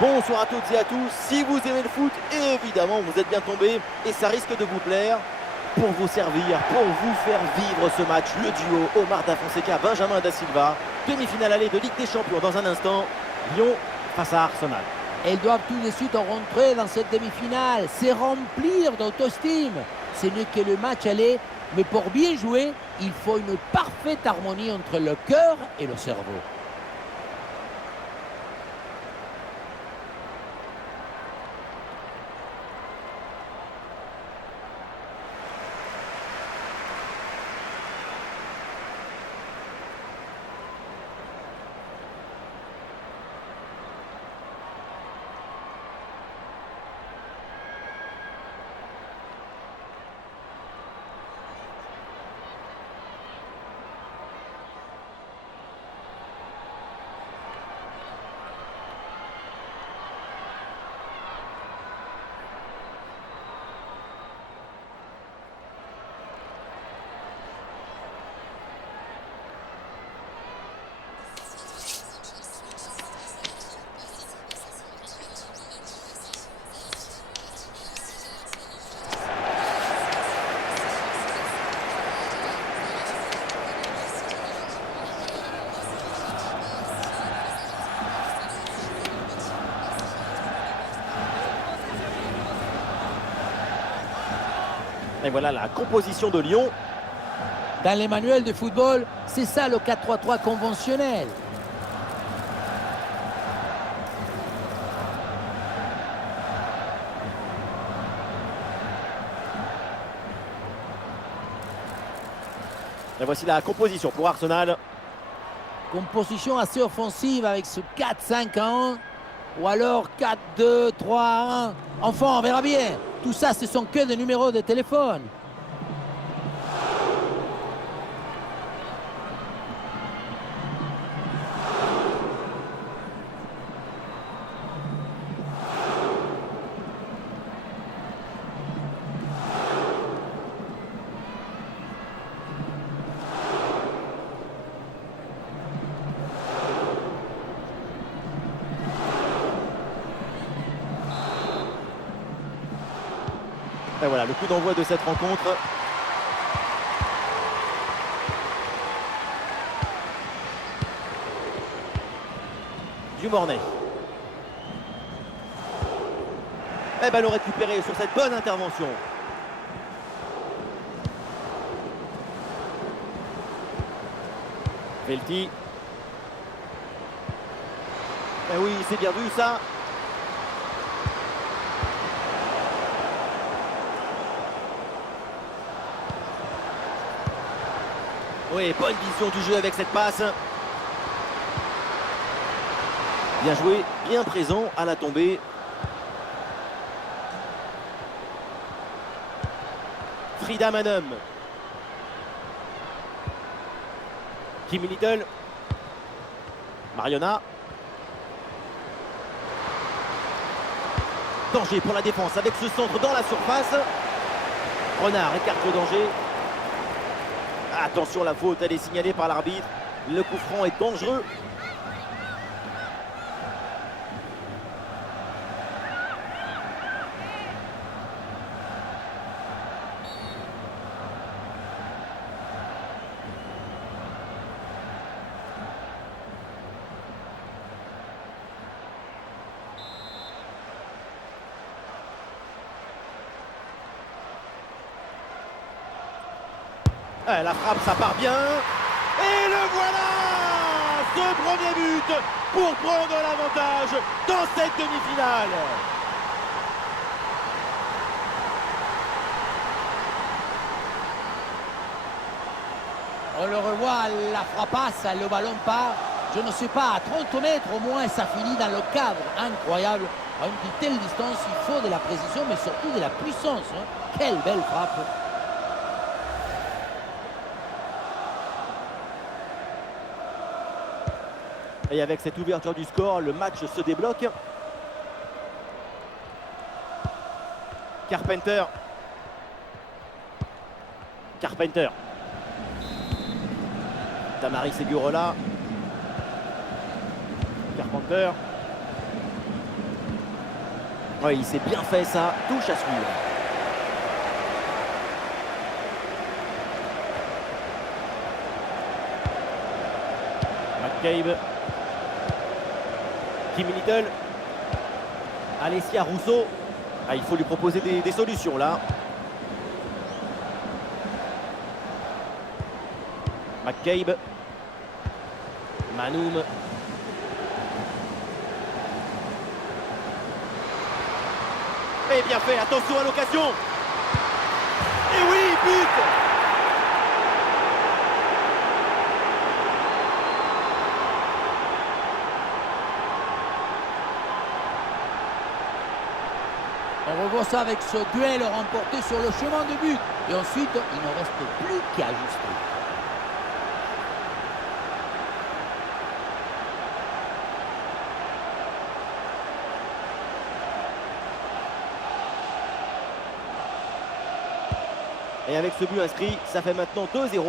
Bonsoir à toutes et à tous, si vous aimez le foot, évidemment vous êtes bien tombés et ça risque de vous plaire. Pour vous servir, pour vous faire vivre ce match, le duo Omar Da Fonseca, Benjamin Da Silva, demi-finale allée de Ligue des Champions dans un instant, Lyon face à Arsenal. Elles doivent tout de suite rentrer dans cette demi-finale, c'est remplir d'autostime. Ce n'est que le match aller, mais pour bien jouer, il faut une parfaite harmonie entre le cœur et le cerveau. Et voilà la composition de Lyon. Dans les manuels de football, c'est ça le 4-3-3 conventionnel. Et voici la composition pour Arsenal. Composition assez offensive avec ce 4-5-1 ou alors 4-2-3-1. Enfin, on verra bien. Tout ça, ce sont que des numéros de téléphone. Et voilà le coup d'envoi de cette rencontre. Du Mornay. Et ballon récupéré sur cette bonne intervention. Felty. Eh oui, c'est bien vu ça. Oui, bonne vision du jeu avec cette passe. Bien joué, bien présent à la tombée. Frida Manem. Kim Little. Mariona. Danger pour la défense avec ce centre dans la surface. Renard écarte le danger. Attention, la faute, elle est signalée par l'arbitre. Le coup franc est dangereux. La frappe, ça part bien. Et le voilà! Ce premier but pour prendre l'avantage dans cette demi-finale. On le revoit, la frappasse, le ballon part. Je ne sais pas, à 30 mètres au moins, ça finit dans le cadre. Incroyable. À une telle distance, il faut de la précision, mais surtout de la puissance. Quelle belle frappe. Et avec cette ouverture du score, le match se débloque. Carpenter. Tamari Segurola. Carpenter. Oui, il s'est bien fait ça, touche à suivre. McCabe. Kim Little. Alessia Rousseau. Ah, il faut lui proposer des solutions là. McCabe. Manoum. Et bien fait, attention à l'occasion. Et oui, but. On revoit ça avec ce duel remporté sur le chemin de but. Et ensuite, il ne reste plus qu'à ajuster. Et avec ce but inscrit, ça fait maintenant 2-0.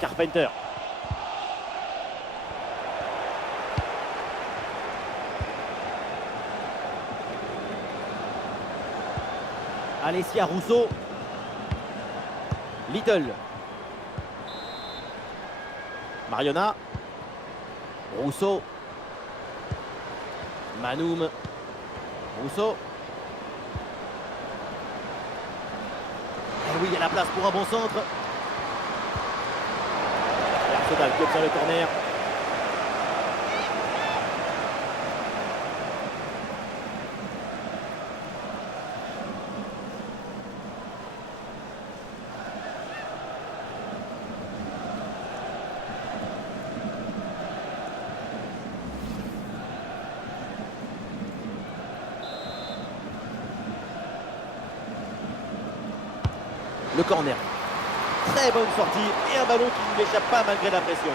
Carpenter. Alessia Rousseau. Little. Mariona. Rousseau. Manoum. Rousseau. Et oui, il y a la place pour un bon centre. Arsenal qui obtient le corner. Le corner. Très bonne sortie et un ballon qui ne l'échappe pas malgré la pression.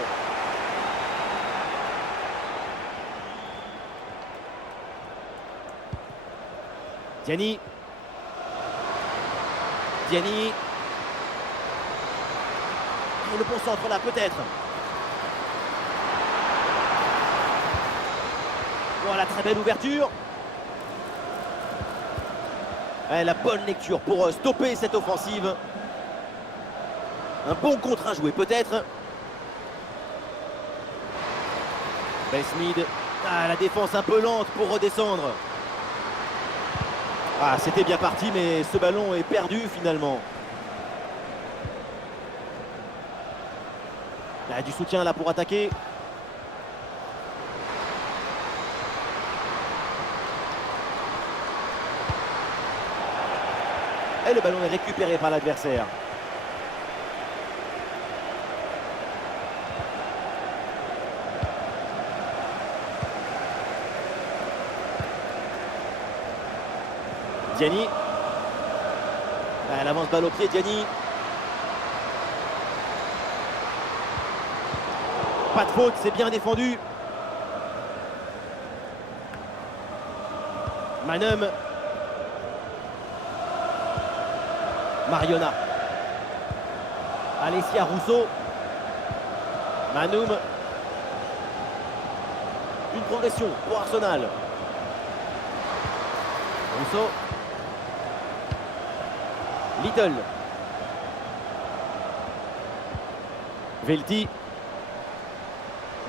Diani. Diani. Et le bon centre là peut-être. Voilà, très belle ouverture. Ouais, la bonne lecture pour stopper cette offensive. Un bon contre à jouer peut-être. Ben Smith. Ah, la défense un peu lente pour redescendre. Ah, c'était bien parti, mais ce ballon est perdu finalement. Ah, du soutien là pour attaquer. Et le ballon est récupéré par l'adversaire. Diani. Elle avance balle au pied, Diani. Pas de faute, c'est bien défendu. Manoum. Mariona. Alessia Rousseau. Manoum. Une progression pour Arsenal. Rousseau. Little. Velti.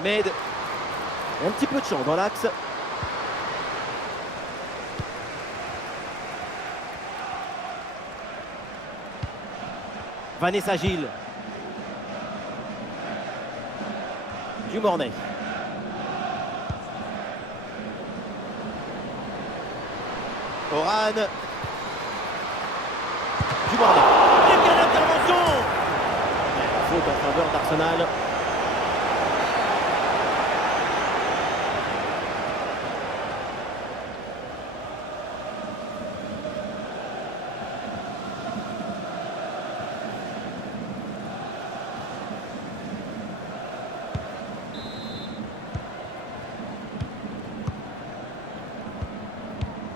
Med. Et un petit peu de champ dans l'axe. Vanessa Gilles. Dumornay. Oran. Dumornay. Et quelle intervention! Faute en faveur d'Arsenal.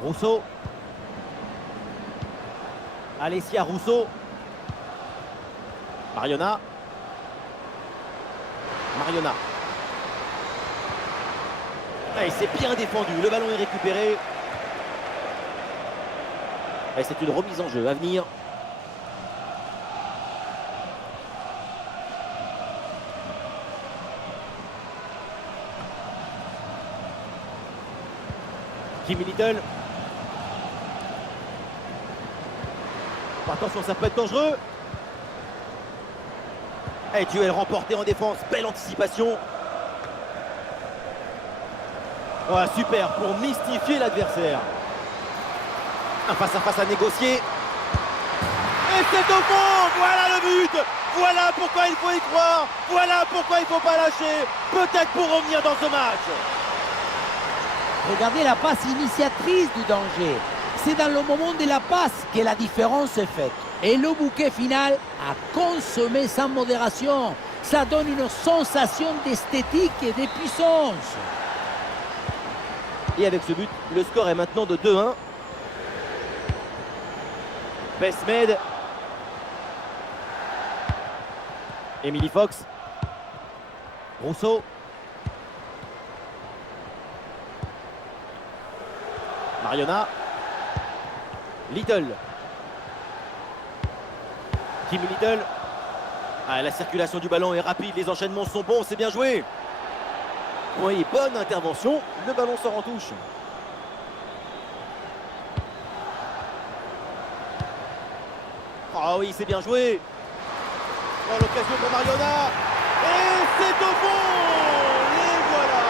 Rousseau. Alessia Rousseau. Mariona. Mariona. Ah, et c'est bien défendu, le ballon est récupéré. Et c'est une remise en jeu à venir. Kim Little. Attention, ça peut être dangereux. Et duel remporté en défense, belle anticipation. Oh, super pour mystifier l'adversaire. Un face-à-face à négocier. Et c'est au fond. Voilà le but. Voilà pourquoi il faut y croire. Voilà pourquoi il ne faut pas lâcher. Peut-être pour revenir dans ce match. Regardez la passe initiatrice du danger. C'est dans le moment de la passe que la différence est faite. Et le bouquet final a consommé sans modération. Ça donne une sensation d'esthétique et de puissance. Et avec ce but, le score est maintenant de 2-1. Besmed. Emily Fox. Rousseau. Mariona. Little. Kim Little. Ah, la circulation du ballon est rapide, les enchaînements sont bons, c'est bien joué. Oui, bonne intervention, le ballon sort en touche. Ah oui, c'est bien joué. Oh, l'occasion pour Mariona. Et c'est au fond. Et voilà,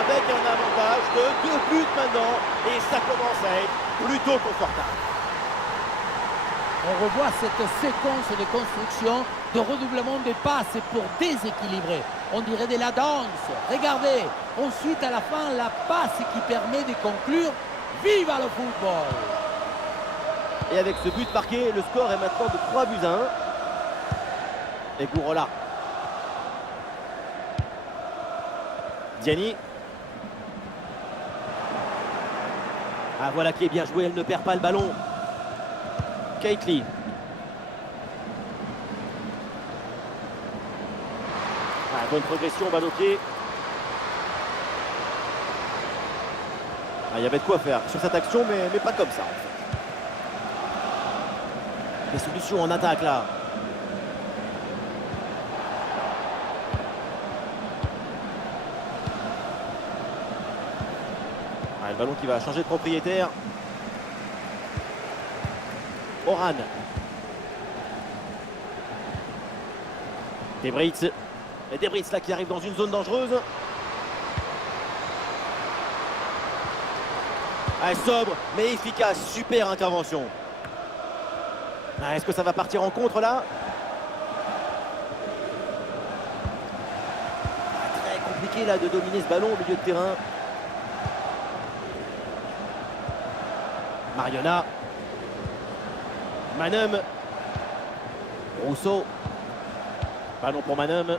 avec un avantage de 2 buts maintenant. Et ça commence à être plutôt confortable. On revoit cette séquence de construction, de redoublement de passes pour déséquilibrer. On dirait de la danse. Regardez, ensuite à la fin, la passe qui permet de conclure. Viva le football! Et avec ce but marqué, le score est maintenant de 3-1. Et Gourola. Diani. Ah voilà qui est bien joué, elle ne perd pas le ballon. Keitli. Ah, bonne progression, balle au pied. Ah, il y avait de quoi faire sur cette action, mais pas comme ça en fait. Des solutions en attaque là. Ah, le ballon qui va changer de propriétaire. Oran. Debritz. Et Debritz là qui arrive dans une zone dangereuse. Ah, sobre mais efficace. Super intervention. Ah, est-ce que ça va partir en contre là? Ah, très compliqué là de dominer ce ballon au milieu de terrain. Mariona. Manum. Rousseau. Ballon pour Manum.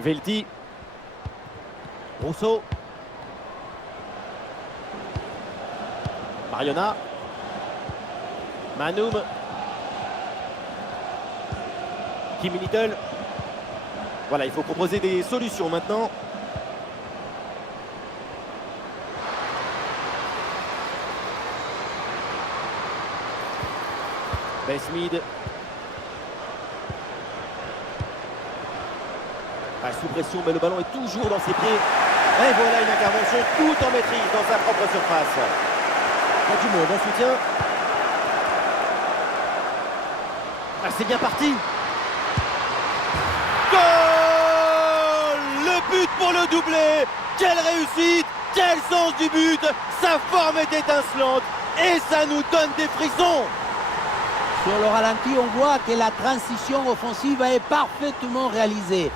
Velti. Rousseau. Mariona. Manum. Kim Little. Voilà, il faut proposer des solutions maintenant. Besmed. Ah, sous pression, mais le ballon est toujours dans ses pieds. Et voilà une intervention tout en maîtrise dans sa propre surface. Il y a du monde en soutien. Ah, c'est bien parti. Goal! Le but pour le doublé. Quelle réussite! Quel sens du but! Sa forme est étincelante et ça nous donne des frissons. Sur le ralenti, on voit que la transition offensive est parfaitement réalisée.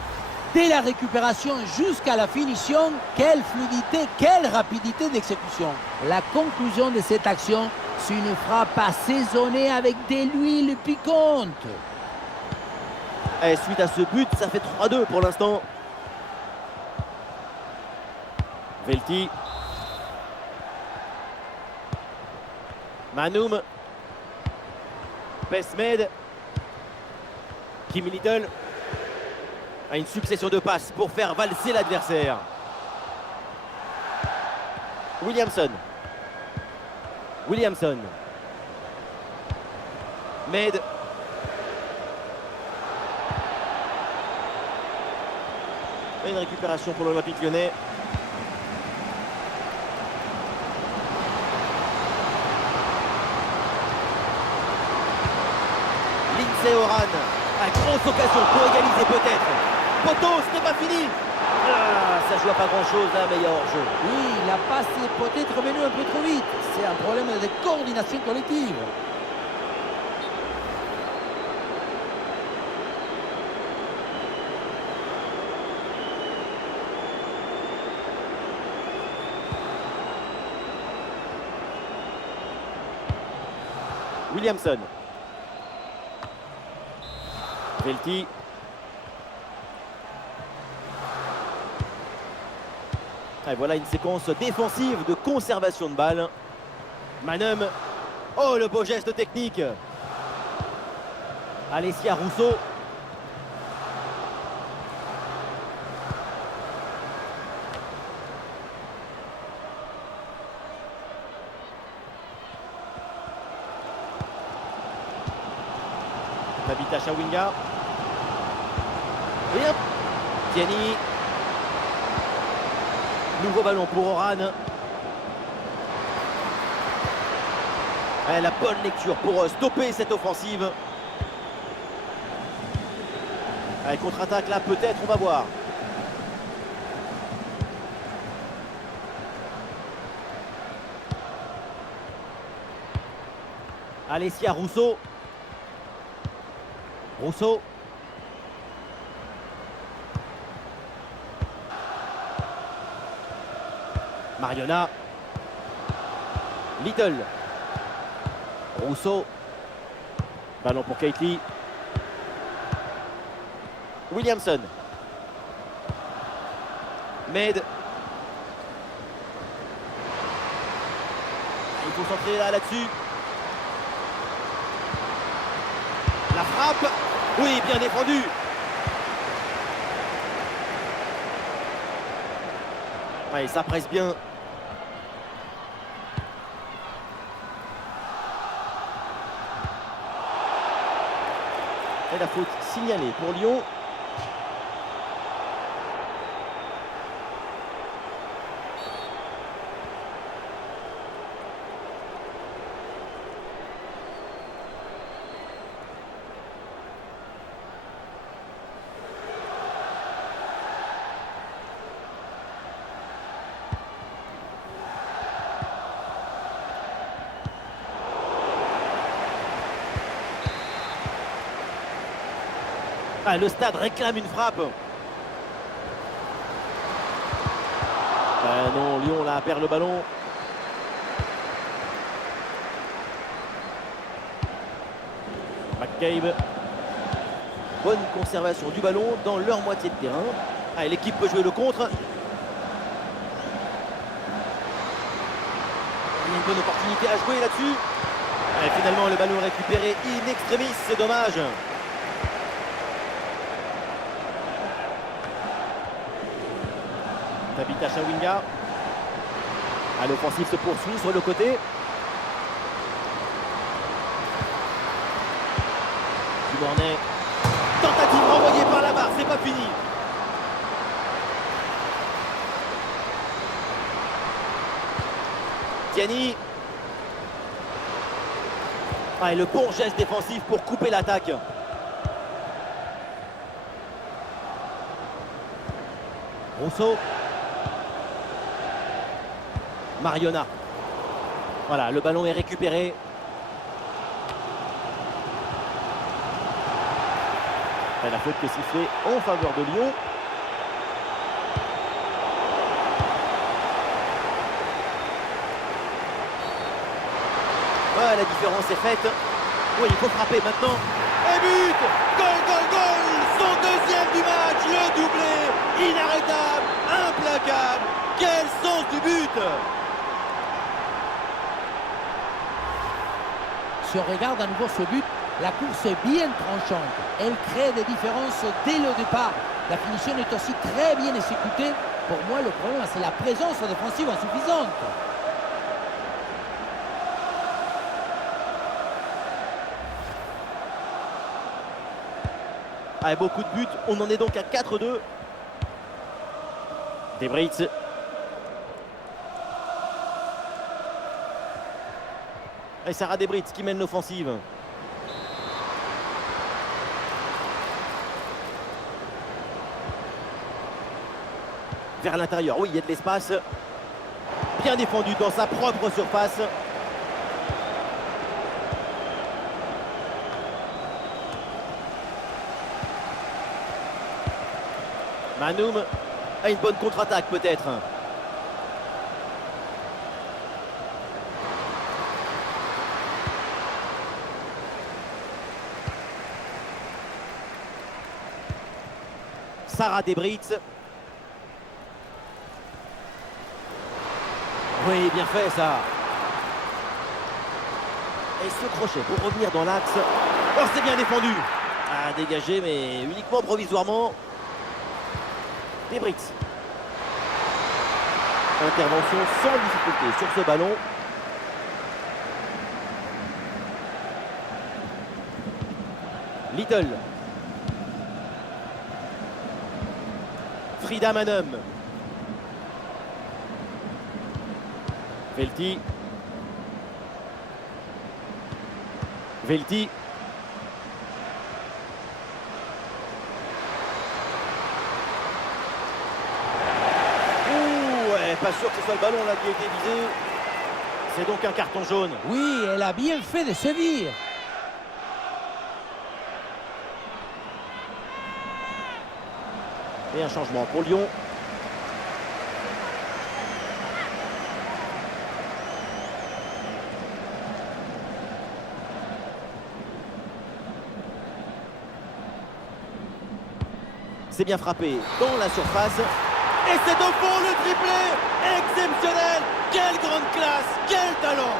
Dès la récupération jusqu'à la finition, quelle fluidité, quelle rapidité d'exécution. La conclusion de cette action, c'est une frappe assaisonnée avec de l'huile piquante. Et suite à ce but, ça fait 3-2 pour l'instant. Velti. Manum. Besmed. Kim Little. À une succession de passes pour faire valser l'adversaire. Williamson. Williamson. Med. Et une récupération pour l'Olympique Lyonnais. Lindsay Oran. La grosse occasion pour égaliser peut-être. Poteau, ce n'est pas fini. Ah, ça joue à pas grand-chose là, mais il y a hors-jeu. Oui, la passe est peut-être venue un peu trop vite. C'est un problème de coordination collective. Williamson. Velti. Et voilà une séquence défensive de conservation de balle. Manum. Oh, le beau geste technique. Alessia Rousseau. Tabitha Chawinga. Et hop. Tieni. Nouveau ballon pour Oran. La bonne lecture pour stopper cette offensive. Allez, contre-attaque là, peut-être, on va voir. Alessia Rousseau. Rousseau. Mariona. Little. Rousseau. Ballon pour Keithley. Williamson. Med. Il faut centrer là-dessus. La frappe. Oui, bien défendu. Ouais, ça presse bien. Et la faute signalée pour Lyon. Ah, le stade réclame une frappe. Non, Lyon là perd le ballon. McCabe. Bonne conservation du ballon dans leur moitié de terrain. Allez, l'équipe peut jouer le contre. Il y a une bonne opportunité à jouer là-dessus. Finalement, le ballon récupéré in extremis, c'est dommage. Tabitha Chawinga. L'offensive se poursuit sur le côté. Dubornet. Tentative renvoyée par la barre, c'est pas fini. Tieni. Et le bon geste défensif pour couper l'attaque. Rousseau. Mariona. Voilà, le ballon est récupéré. Et la faute qui est sifflée en faveur de Lyon. Voilà, la différence est faite. Oui, il faut frapper maintenant. Et but! Goal, goal, goal! Son deuxième du match, le doublé! Inarrêtable, implacable! Quel sens du but! Si on regarde à nouveau ce but, la course est bien tranchante. Elle crée des différences dès le départ. La finition est aussi très bien exécutée. Pour moi, le problème, c'est la présence défensive insuffisante. Avec beaucoup de buts, on en est donc à 4-2. Debritz. Et Sarah Debritz qui mène l'offensive. Vers l'intérieur, oui, il y a de l'espace. Bien défendu dans sa propre surface. Manoum a une bonne contre-attaque peut-être. Sarah Debritz. Oui, bien fait ça. Et ce crochet pour revenir dans l'axe. Oh, c'est bien défendu. À dégager, mais uniquement provisoirement. Debritz. Intervention sans difficulté sur ce ballon. Little. Frida Manum. Velti. Velti. Pas sûr que ce soit le ballon là qui a été visé. C'est donc un carton jaune. Oui, elle a bien fait de sévir. Et un changement pour Lyon. C'est bien frappé dans la surface. Et c'est au fond le triplé. Exceptionnel. Quelle grande classe. Quel talent.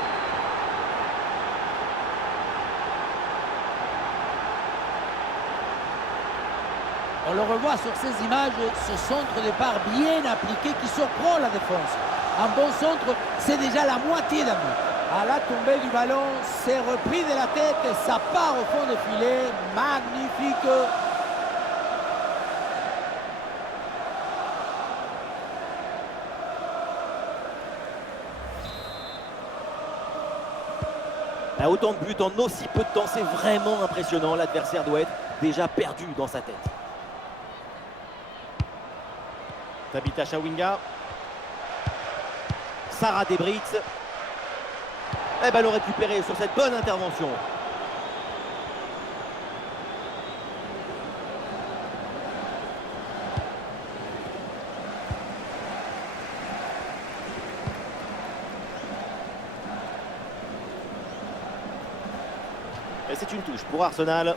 On le revoit sur ces images, ce centre de part bien appliqué qui surprend la défense. Un bon centre, c'est déjà la moitié d'un but. À la tombée du ballon, c'est repris de la tête, ça part au fond des filets. Magnifique. Autant de buts en aussi peu de temps, c'est vraiment impressionnant. L'adversaire doit être déjà perdu dans sa tête. Tabitha Chawinga. Sarah Debritz. Et ballon récupéré sur cette bonne intervention. Et c'est une touche pour Arsenal.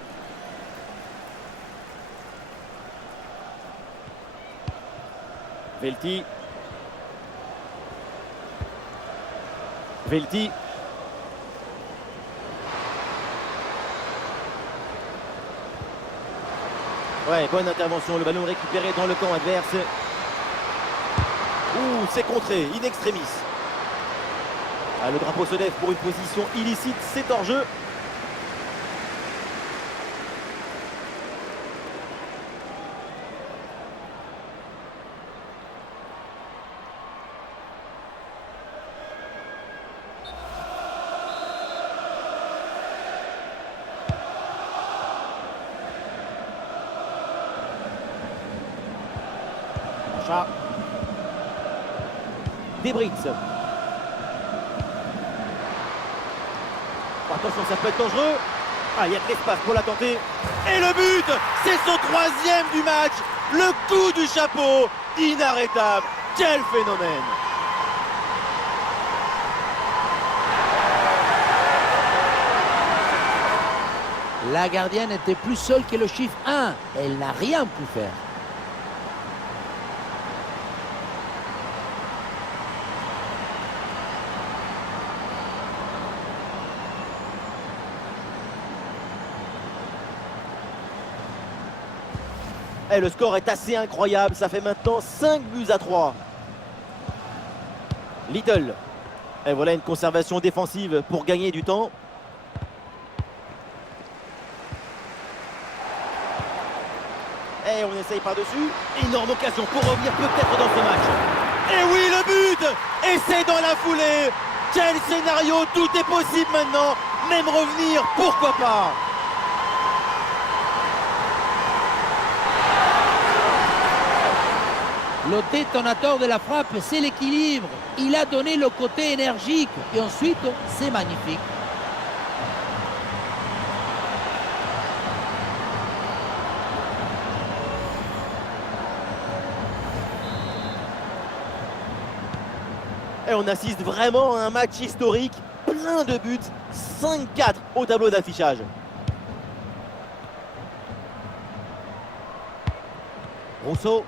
Velti. Velti. Ouais, bonne intervention. Le ballon récupéré dans le camp adverse. Ouh, c'est contré, in extremis. Ah, le drapeau se lève pour une position illicite, c'est hors jeu. Debritz. Attention, ça peut être dangereux. Ah, il y a de l'espace pour la tenter. Et le but, c'est son 3e du match. Le coup du chapeau, inarrêtable. Quel phénomène. La gardienne était plus seule que le chiffre 1. Elle n'a rien pu faire. Et le score est assez incroyable, ça fait maintenant 5-3. Little. Et voilà une conservation défensive pour gagner du temps. Et on essaye par-dessus. Énorme occasion pour revenir peut-être dans ce match. Et oui, le but! Et c'est dans la foulée. Quel scénario! Tout est possible maintenant. Même revenir, pourquoi pas? Le détonateur de la frappe, c'est l'équilibre. Il a donné le côté énergique. Et ensuite, c'est magnifique. Et on assiste vraiment à un match historique. Plein de buts. 5-4 au tableau d'affichage. Rousseau.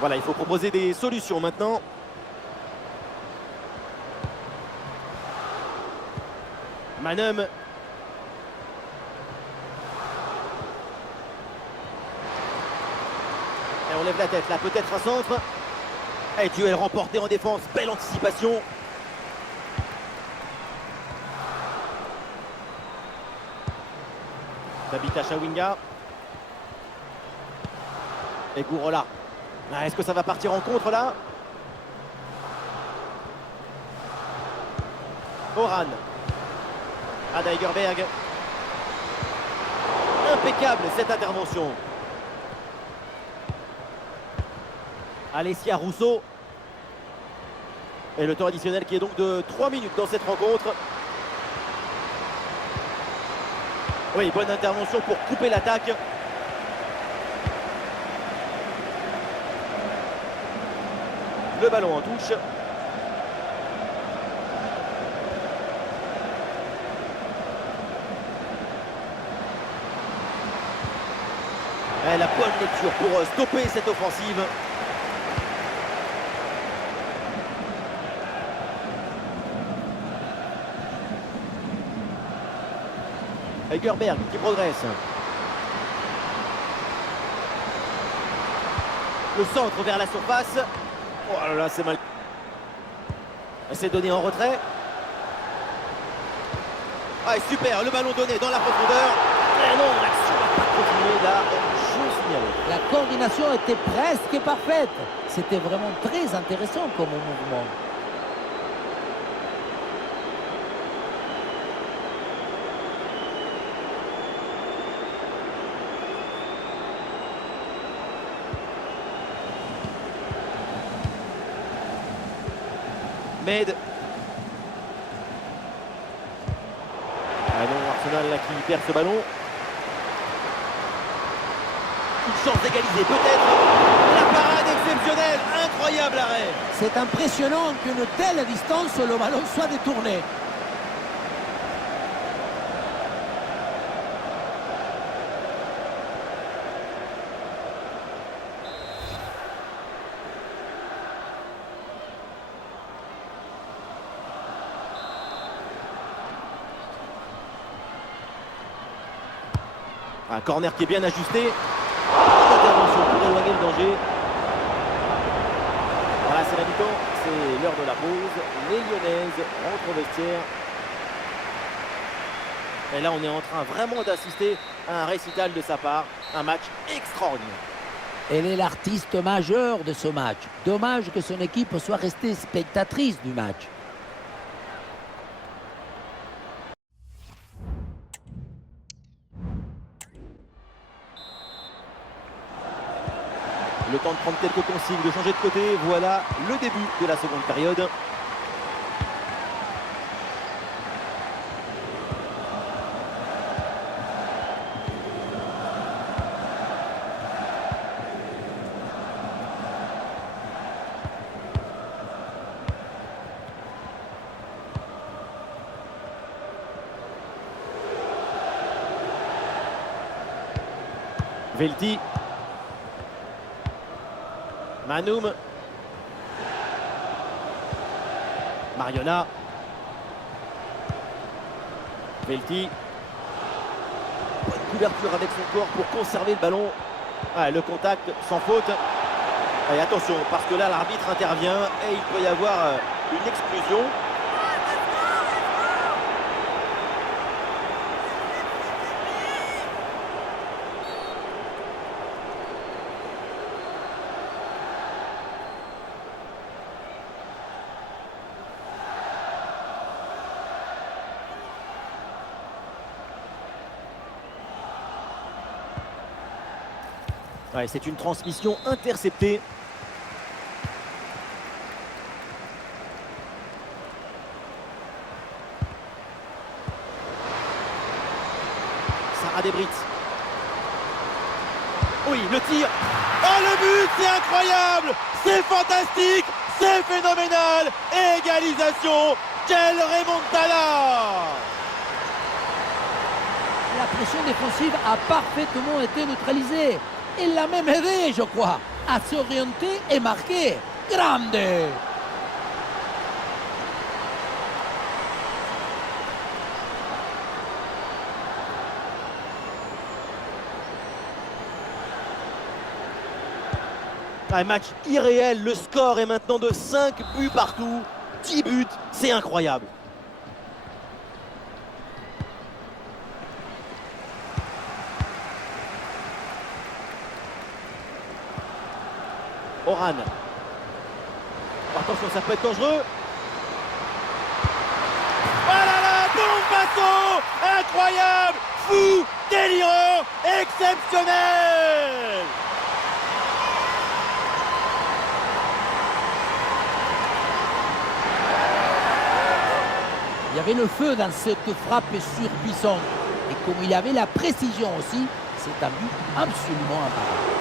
Voilà, il faut proposer des solutions maintenant. Manum. Et on lève la tête là, peut-être un centre. Et duel remporté en défense, belle anticipation. Tabita Chawinga. Et Gourola. Est-ce que ça va partir en contre là? Oran. Ada Egerberg. Impeccable cette intervention. Alessia Rousseau. Et le temps additionnel qui est donc de 3 minutes dans cette rencontre. Oui, bonne intervention pour couper l'attaque. Le ballon en touche. Et la bonne lecture pour stopper cette offensive. Egerberg qui progresse. Le centre vers la surface. Oh là là, c'est mal. C'est donné en retrait. Ah, super, le ballon donné dans la profondeur. Et non, l'action n'a pas continué là. Je signale. La coordination était presque parfaite. C'était vraiment très intéressant comme mouvement. Med. Ah non, Arsenal là qui perd ce ballon. Une chance d'égaliser peut-être. La parade exceptionnelle, incroyable arrêt. C'est impressionnant qu'une telle distance, le ballon soit détourné. Un corner qui est bien ajusté. Intervention pour éloigner le danger. Voilà, c'est la mi-temps. C'est l'heure de la pause. Les Lyonnaises rentrent au vestiaire. Et là, on est en train vraiment d'assister à un récital de sa part. Un match extraordinaire. Elle est l'artiste majeur de ce match. Dommage que son équipe soit restée spectatrice du match. Le temps de prendre quelques consignes, de changer de côté. Voilà le début de la seconde période. Velti. Manum. Mariona. Velti. Bonne couverture avec son corps pour conserver le ballon. Ouais, le contact sans faute. Et attention, parce que là, l'arbitre intervient et il peut y avoir une exclusion. Ouais, c'est une transmission interceptée. Sarah Debrit. Oui, le tir. Oh, le but, c'est incroyable. C'est fantastique. C'est phénoménal. Égalisation. Quelle remontada. La pression défensive a parfaitement été neutralisée. Il l'a même aidé, je crois, à s'orienter et marquer. Grande! Un match irréel, le score est maintenant de 5 buts partout, 10 buts, c'est incroyable. Oran. Attention, ça peut être dangereux. Oh là là, bon passo, incroyable, fou, délirant, exceptionnel. Il y avait le feu dans cette frappe surpuissante. Et comme il avait la précision aussi, c'est un but absolument imparable.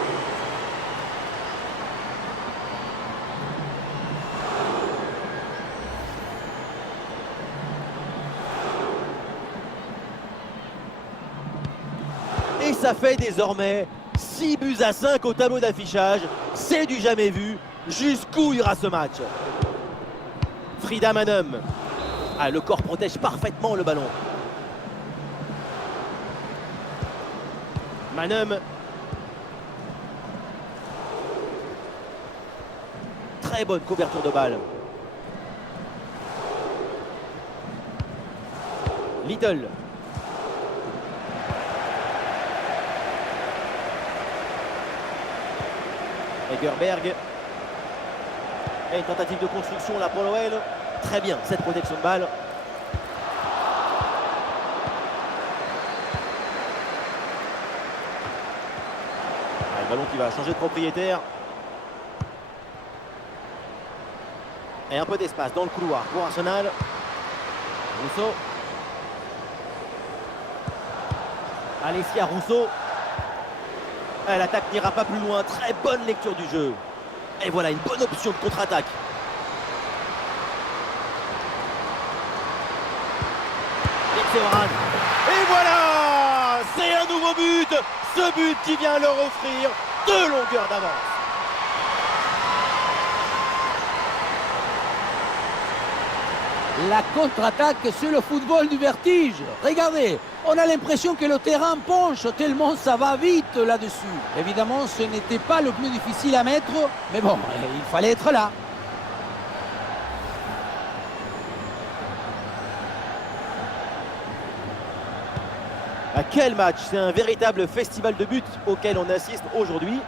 Et ça fait désormais 6 buts à 5 au tableau d'affichage. C'est du jamais vu. Jusqu'où ira ce match? Frida Manem. Ah, le corps protège parfaitement le ballon. Manem. Très bonne couverture de balle. Little. Egerberg. Et une tentative de construction là pour l'OL. Très bien cette protection de balle. Ah, le ballon qui va changer de propriétaire. Et un peu d'espace dans le couloir pour Arsenal. Rousseau. Alessia Rousseau. L'attaque n'ira pas plus loin. Très bonne lecture du jeu. Et voilà une bonne option de contre-attaque. Et voilà, c'est un nouveau but. Ce but qui vient leur offrir 2 longueurs d'avance. La contre-attaque, c'est le football du vertige. Regardez, on a l'impression que le terrain penche tellement ça va vite là-dessus. Évidemment, ce n'était pas le plus difficile à mettre, mais bon, il fallait être là. À quel match! C'est un véritable festival de buts auquel on assiste aujourd'hui.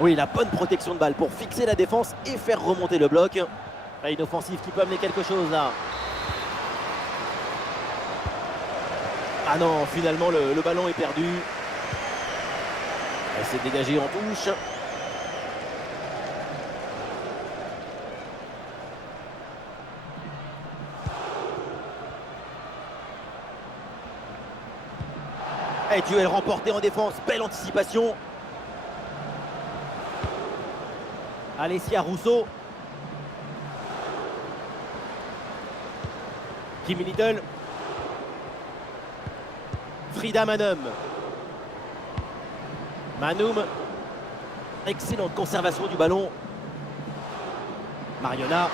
Oui, la bonne protection de balle pour fixer la défense et faire remonter le bloc. Une offensive qui peut amener quelque chose là. Ah non, finalement le ballon est perdu. Elle s'est dégagée en touche. Et duel remporté en défense, belle anticipation. Alessia Rousseau. Kimi Little. Frida Manem. Manoum. Excellente conservation du ballon. Mariona.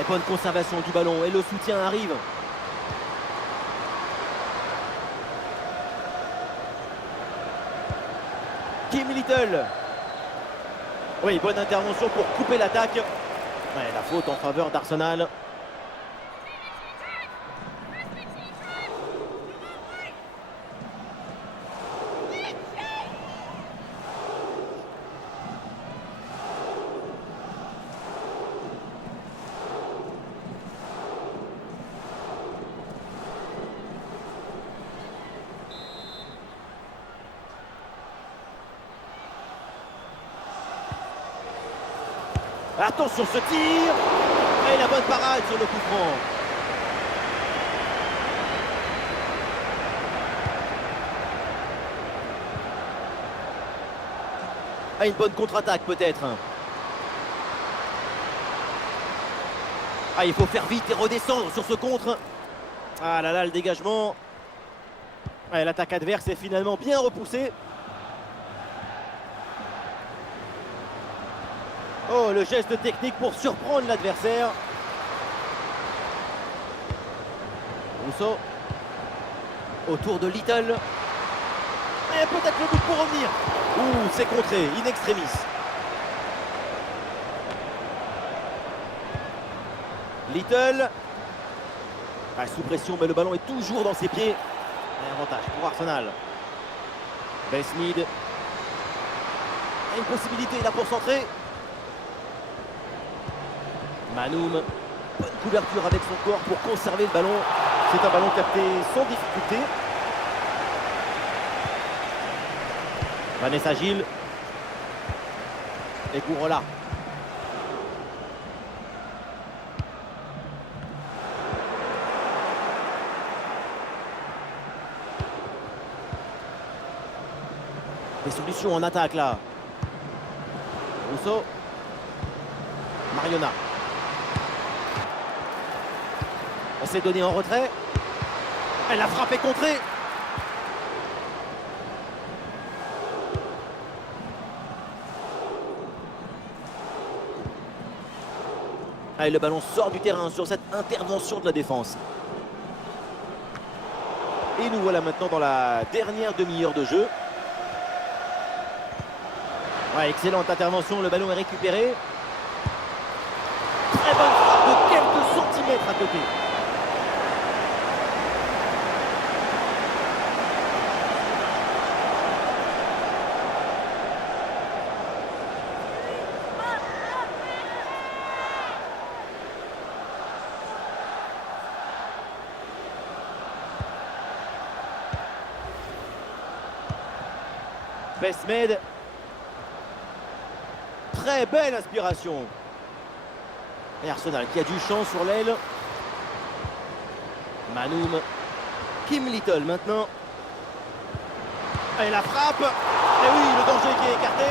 Et bonne conservation du ballon et le soutien arrive. Kim Little. Oui, bonne intervention pour couper l'attaque. Ouais, la faute en faveur d'Arsenal. Attention ce tir. Et la bonne parade sur le coup franc. Ah, une bonne contre-attaque peut-être. Ah, il faut faire vite et redescendre sur ce contre. Ah là là, le dégagement. Ouais, l'attaque adverse est finalement bien repoussée. Oh, le geste technique pour surprendre l'adversaire. Rousseau. Autour de Little. Et peut-être le but pour revenir. Ouh, c'est contré, in extremis. Little. Ah, sous pression, mais le ballon est toujours dans ses pieds. Et avantage pour Arsenal. Besmid. Une possibilité là pour centrer. Manoum, bonne couverture avec son corps pour conserver le ballon. C'est un ballon capté sans difficulté. Vanessa Gilles. Et Gourola. Des solutions en attaque là. Rousseau. Mariona. On s'est donné en retrait. Elle a frappé contrée. Allez, le ballon sort du terrain sur cette intervention de la défense. Et nous voilà maintenant dans la dernière demi-heure de jeu. Ouais, excellente intervention, le ballon est récupéré. Très bonne frappe de quelques centimètres à côté. Besmed. Très belle inspiration. Et Arsenal qui a du champ sur l'aile. Manoum. Kim Little maintenant. Et la frappe. Et oui, le danger qui est écarté.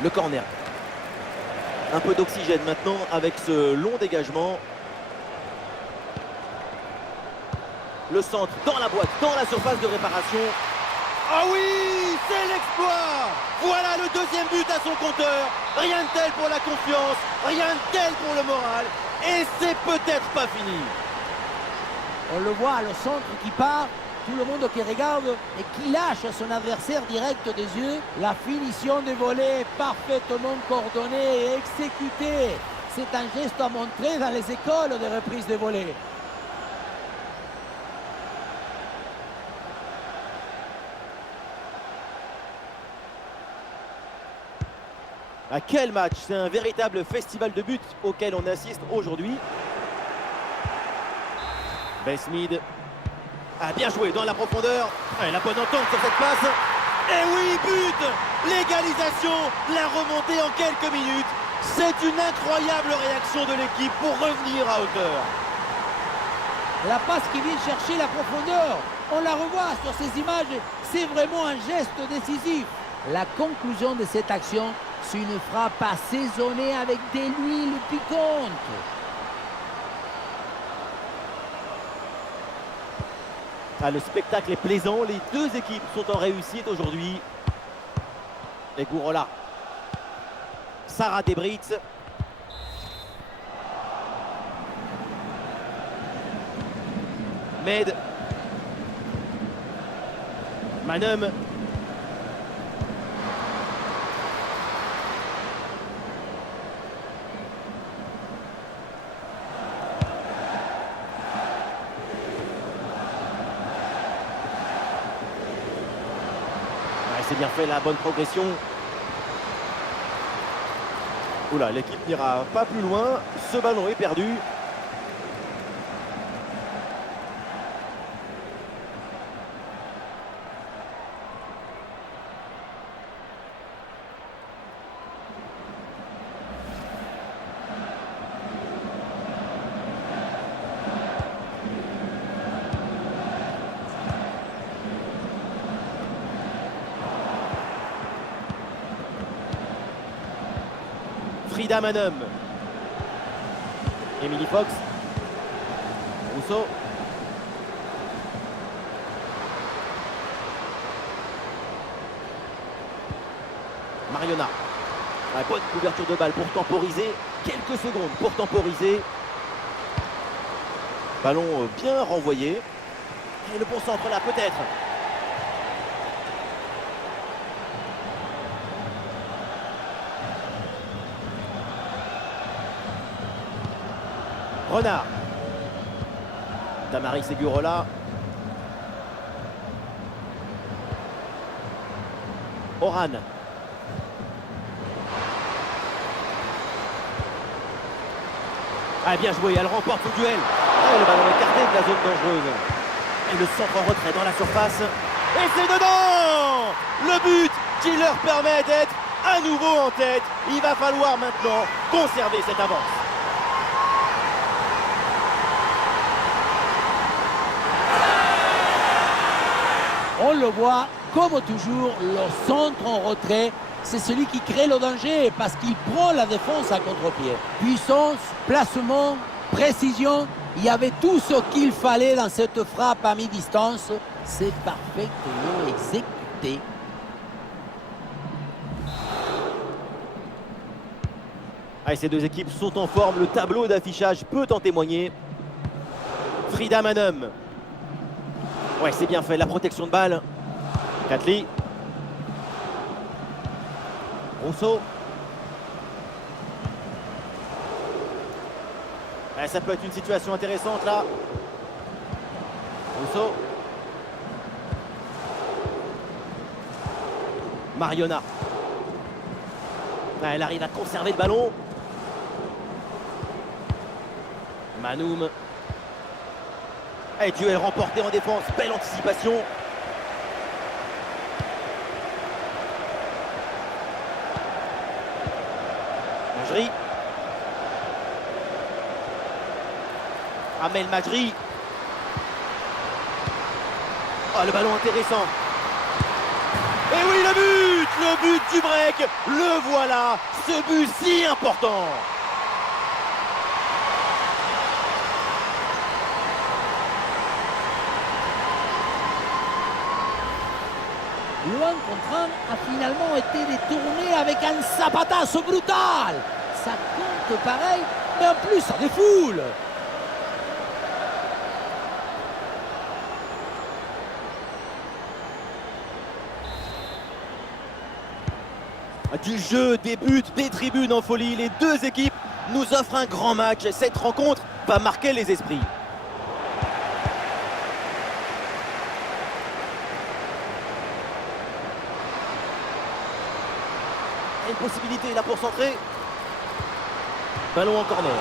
Le corner. Un peu d'oxygène maintenant avec ce long dégagement. Le centre dans la boîte, dans la surface de réparation. Ah oui, c'est l'exploit. Voilà le deuxième but à son compteur. Rien de tel pour la confiance, rien de tel pour le moral. Et c'est peut-être pas fini. On le voit, le centre qui part. Tout le monde qui regarde et qui lâche son adversaire direct des yeux. La finition des volets est parfaitement coordonnée et exécutée. C'est un geste à montrer dans les écoles de reprise des volets. À quel match! C'est un véritable festival de buts auquel on assiste aujourd'hui. Besmid. Ah, bien joué dans la profondeur. Et la bonne entente sur cette passe. Et oui, but! L'égalisation, la remontée en quelques minutes. C'est une incroyable réaction de l'équipe pour revenir à hauteur. La passe qui vient chercher la profondeur. On la revoit sur ces images. C'est vraiment un geste décisif. La conclusion de cette action, c'est une frappe assaisonnée avec des huiles piquantes. Ah, le spectacle est plaisant, les deux équipes sont en réussite aujourd'hui. Et Gourola. Sarah Debrit. Med. Manum. C'est bien fait, la bonne progression. Oula, l'équipe n'ira pas plus loin. Ce ballon est perdu. Frida Manum. Emily Fox. Rousseau. Mariona. La bonne couverture de balle pour temporiser. Quelques secondes pour temporiser. Ballon bien renvoyé. Et le bon centre là peut-être. Renard. Tamaris Segurola. Oran. Ah, bien joué, elle remporte le duel. Ah, le ballon écarté de la zone dangereuse. Et le centre en retrait dans la surface. Et c'est dedans! Le but qui leur permet d'être à nouveau en tête. Il va falloir maintenant conserver cette avance. On le voit, comme toujours, le centre en retrait, c'est celui qui crée le danger parce qu'il prend la défense à contre-pied. Puissance, placement, précision, il y avait tout ce qu'il fallait dans cette frappe à mi-distance. C'est parfaitement exécuté. Allez, ces deux équipes sont en forme, le tableau d'affichage peut en témoigner. Frida Manum. Ouais, c'est bien fait, la protection de balle. Katli. Rousseau. Ouais, ça peut être une situation intéressante là. Rousseau. Mariona. Ouais, elle arrive à conserver le ballon. Manoum. Et duel remporté en défense, belle anticipation. Majri. Amel Majri. Oh, le ballon intéressant. Et oui, le but du break. Le voilà, ce but si important. Luan Contran a finalement été détourné avec un zapatazo brutal. Ça compte pareil, mais en plus ça défoule. Du jeu, des buts, des tribunes en folie, les deux équipes nous offrent un grand match. Cette rencontre va marquer les esprits. Une possibilité là pour centrer. Ballon en corner.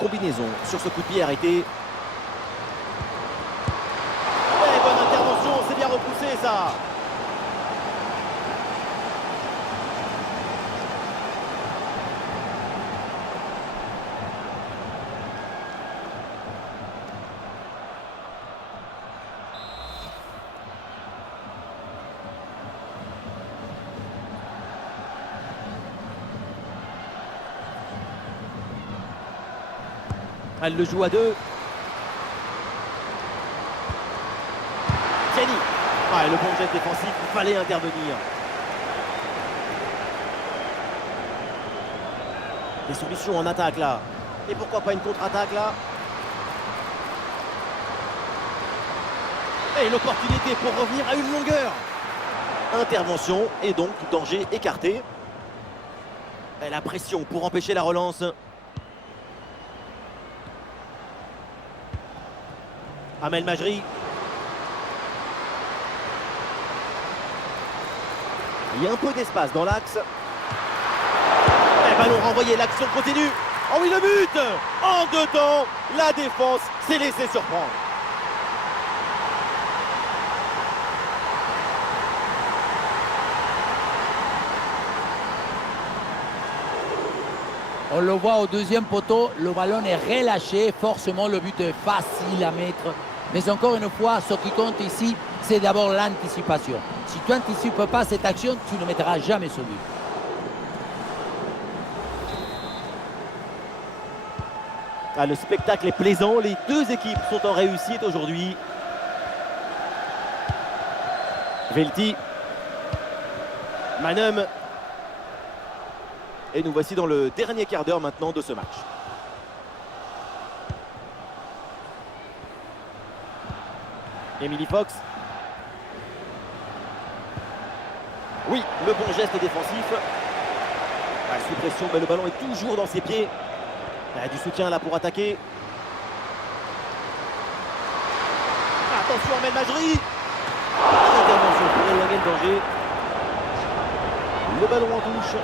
Combinaison sur ce coup de pied arrêté. Ouais, bonne intervention, c'est bien repoussé ça. Elle le joue à deux. Tiani. Ah, le bon geste défensif, il fallait intervenir. Des solutions en attaque là. Et pourquoi pas une contre-attaque là? Et l'opportunité pour revenir à une longueur. Intervention et donc danger écarté. Et la pression pour empêcher la relance. Amel Majri. Il y a un peu d'espace dans l'axe. Et ballon renvoyé, l'action continue. Oh oui, le but! En deux temps, la défense s'est laissée surprendre. On le voit au deuxième poteau, le ballon est relâché, forcément le but est facile à mettre. Mais encore une fois, ce qui compte ici, c'est d'abord l'anticipation. Si tu n'anticipes pas cette action, tu ne mettras jamais ce but. Ah, le spectacle est plaisant, les deux équipes sont en réussite aujourd'hui. Velti. Manum. Et nous voici dans le dernier quart d'heure maintenant de ce match. Emily Fox. Oui, le bon geste défensif. Ah, sous pression, mais le ballon est toujours dans ses pieds. Il y a du soutien là pour attaquer. Attention, Amel Majri. Intervention pour éloigner le danger. Le ballon en touche.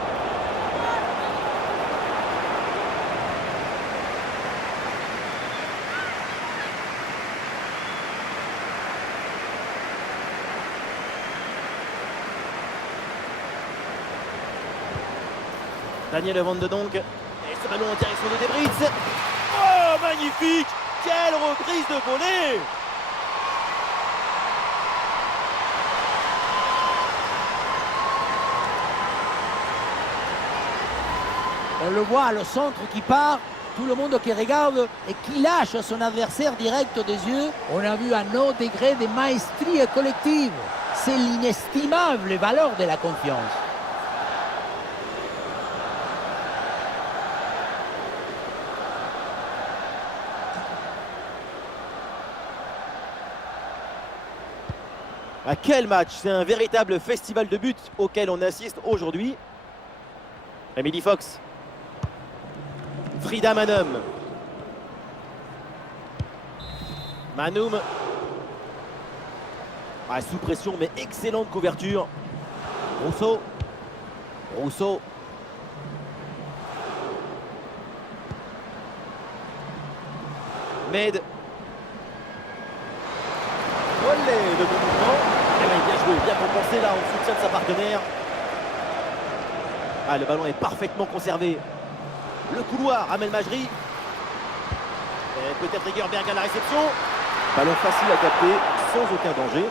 Daniel Van de Donk. Et ce ballon en direction de Debritz. Oh, magnifique! Quelle reprise de volée! On le voit, le centre qui part, tout le monde qui regarde et qui lâche son adversaire direct des yeux. On a vu un haut degré de maestrie collective. C'est l'inestimable valeur de la confiance. Ah, quel match! C'est un véritable festival de buts auquel on assiste aujourd'hui. Emily Fox. Frida Manum. Manum. Ah, sous pression, mais excellente couverture. Rousseau. Rousseau. Med. Olé, le bon mouvement. Eh bien, bien joué, bien compensé là en soutien de sa partenaire. Ah, le ballon est parfaitement conservé. Le couloir, Amel Majri. Et peut-être Egerberg à la réception. Ballon facile à capter, sans aucun danger.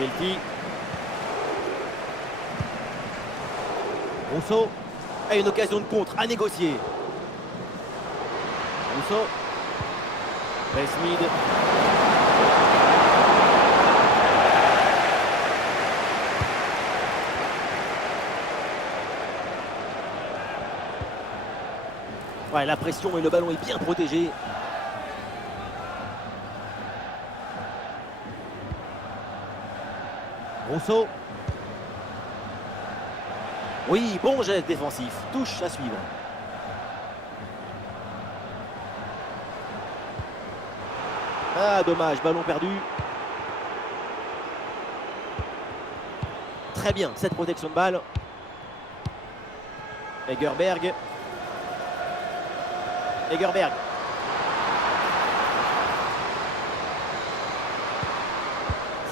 Velti. Rousseau. Et une occasion de contre à négocier. Rousseau. Smith. Ouais, la pression et le ballon est bien protégé. Rousseau. Oui, bon geste défensif. Touche à suivre. Ah, dommage, ballon perdu. Très bien, cette protection de balle. Egerberg. Egerberg.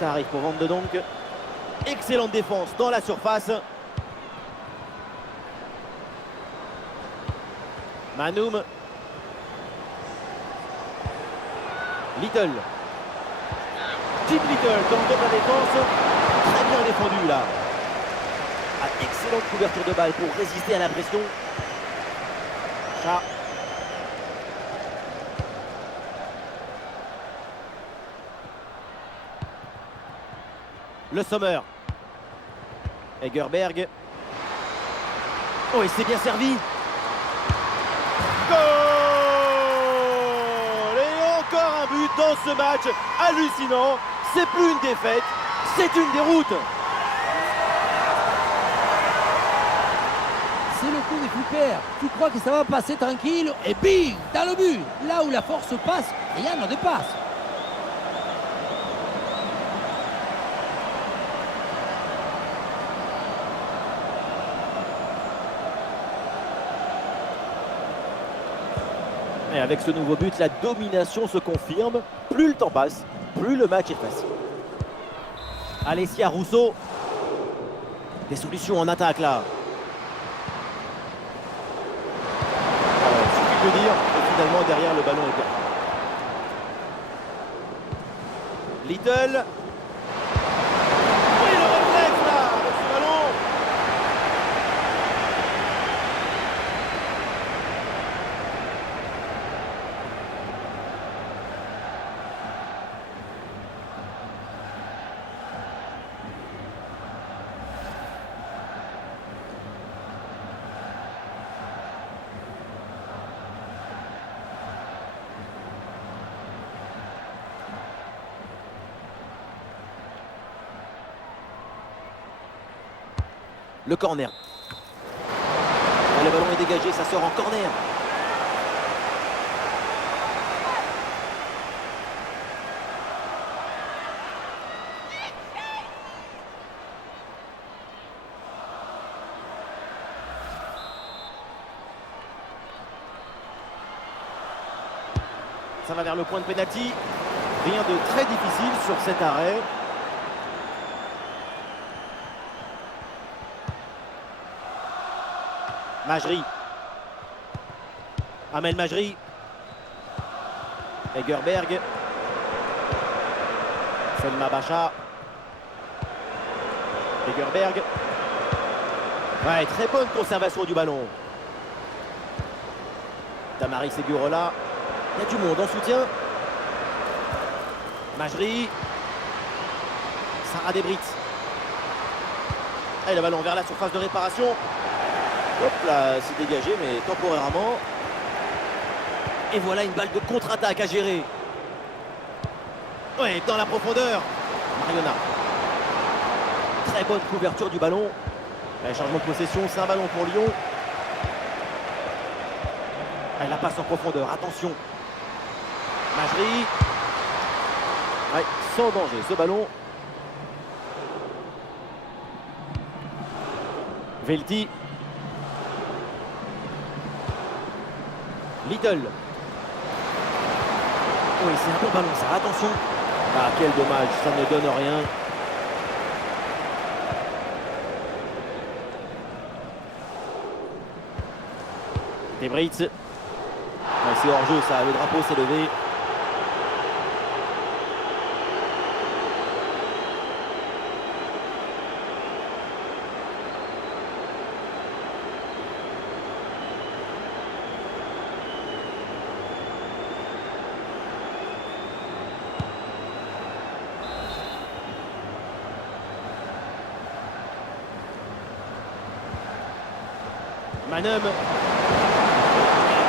Ça arrive pour Van de Donk. Excellente défense dans la surface. Manum. Little. Tim Little dans la défense. Très bien défendu là. Ah, excellente couverture de balle pour résister à la pression. Mabasha. Le Sommer. Egerberg. Oh, et c'est bien servi. Goal! Et encore un but dans ce match hallucinant. C'est plus une défaite, c'est une déroute. C'est le coup des flippers. Tu crois que ça va passer tranquille et bing, dans le but. Là où la force passe, rien ne dépasse. Et avec ce nouveau but, la domination se confirme. Plus le temps passe, plus le match est facile. Alessia Rousseau. Des solutions en attaque là. Il suffit de le dire, et finalement derrière le ballon est perdu. Little. Oui, le réflexe là, avec ce ballon. Le corner. Et le ballon est dégagé, ça sort en corner. Ça va vers le point de pénalty. Rien de très difficile sur cet arrêt. Majri. Amel Majri. Egerberg. Selma Bacha. Egerberg. Ouais, très bonne conservation du ballon. Tamaris Segurola. Il y a du monde en soutien. Majri. Sarah Debrit. Et le ballon vers la surface de réparation. Hop là, c'est dégagé, mais temporairement. Et voilà une balle de contre-attaque à gérer. Ouais, dans la profondeur. Mariona. Très bonne couverture du ballon. Et changement de possession, c'est un ballon pour Lyon. Elle la passe en profondeur, attention. Majri. Ouais, sans danger ce ballon. Velti. Little. Oui, c'est un bon ballon ça, attention. Ah, quel dommage, ça ne donne rien. Debritz. Ouais, c'est hors jeu ça, le drapeau s'est levé. Manem.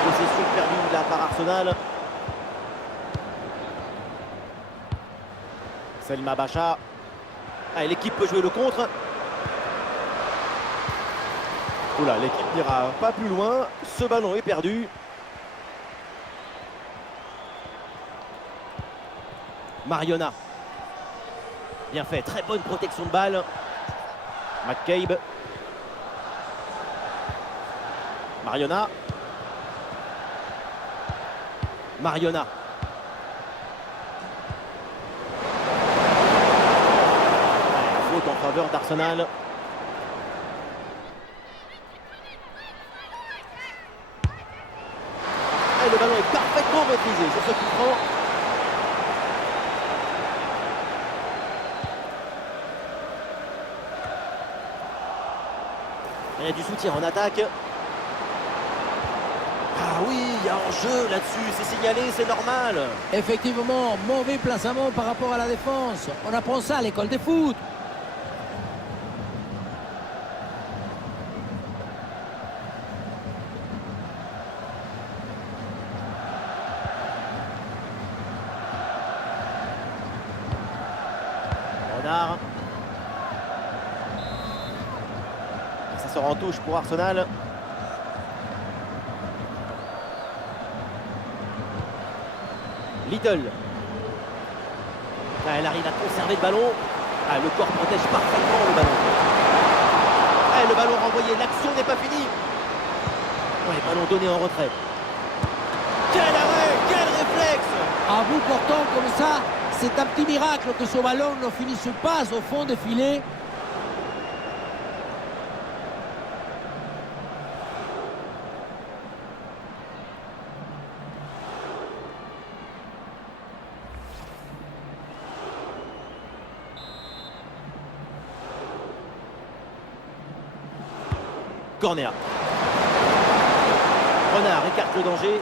Possession perdue là par Arsenal. Selma Bacha. Ah, l'équipe peut jouer le contre. Oula, l'équipe n'ira pas plus loin. Ce ballon est perdu. Mariona. Bien fait, très bonne protection de balle. McCabe. Mariona. Mariona. Faute en faveur d'Arsenal. Et le ballon est parfaitement maîtrisé sur ce coup franc. Il y a du soutien en attaque. Ah, y a hors-jeu là-dessus, c'est signalé, c'est normal. Effectivement, mauvais placement par rapport à la défense. On apprend ça à l'école de foot. Renard. Ça sort en touche pour Arsenal. Little. Ah, elle arrive à conserver le ballon. Ah, le corps protège parfaitement le ballon. Ah, le ballon renvoyé, l'action n'est pas finie. Ouais, ballon donné en retrait. Quel arrêt, quel réflexe! À bout portant comme ça, c'est un petit miracle que ce ballon ne finisse pas au fond des filets. Corner. Renard écarte le danger.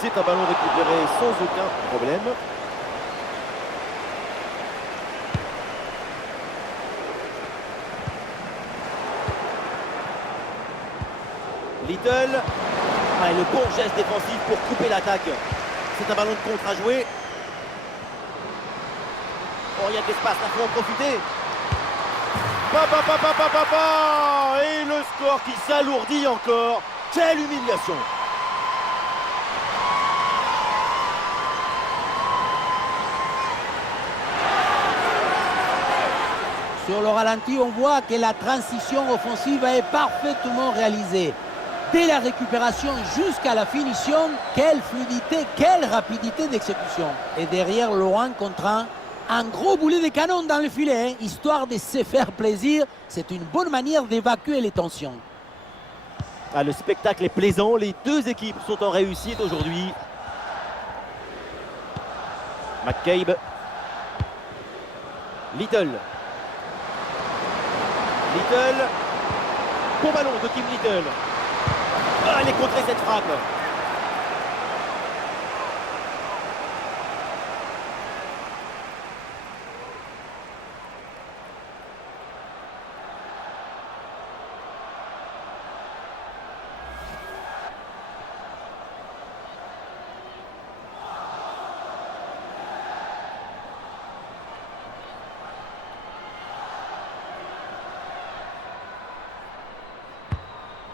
C'est un ballon récupéré sans aucun problème. Little. Ah, et le bon geste défensif pour couper l'attaque. C'est un ballon de contre à jouer. Oh, il y a de l'espace, il faut en profiter. Et le score qui s'alourdit encore. Quelle humiliation! Sur le ralenti, on voit que la transition offensive est parfaitement réalisée. Dès la récupération jusqu'à la finition, quelle fluidité, quelle rapidité d'exécution. Et derrière Laurent contre un gros boulet de canon dans le filet, hein, histoire de se faire plaisir. C'est une bonne manière d'évacuer les tensions. Ah, le spectacle est plaisant, les deux équipes sont en réussite aujourd'hui. McCabe. Little. Little. Bon ballon de Kim Little. Ah, elle est contrée cette frappe.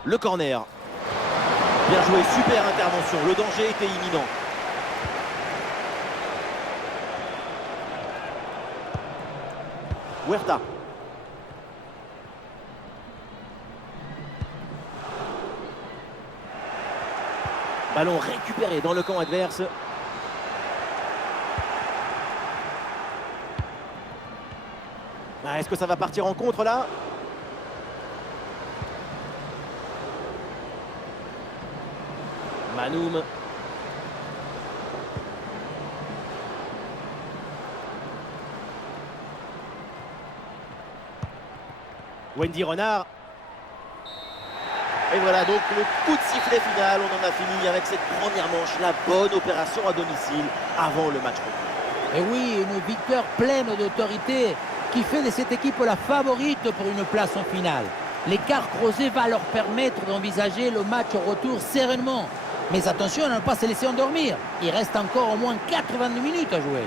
Le corner. Bien joué, super intervention. Le danger était imminent. Huerta. Ballon récupéré dans le camp adverse. Ah, est-ce que ça va partir en contre là? Manoum. Wendy Renard. Et voilà donc le coup de sifflet final. On en a fini avec cette première manche. La bonne opération à domicile avant le match retour. Et oui, une victoire pleine d'autorité qui fait de cette équipe la favorite pour une place en finale. L'écart creusé va leur permettre d'envisager le match au retour sereinement. Mais attention à ne pas se laisser endormir. Il reste encore au moins 90 minutes à jouer.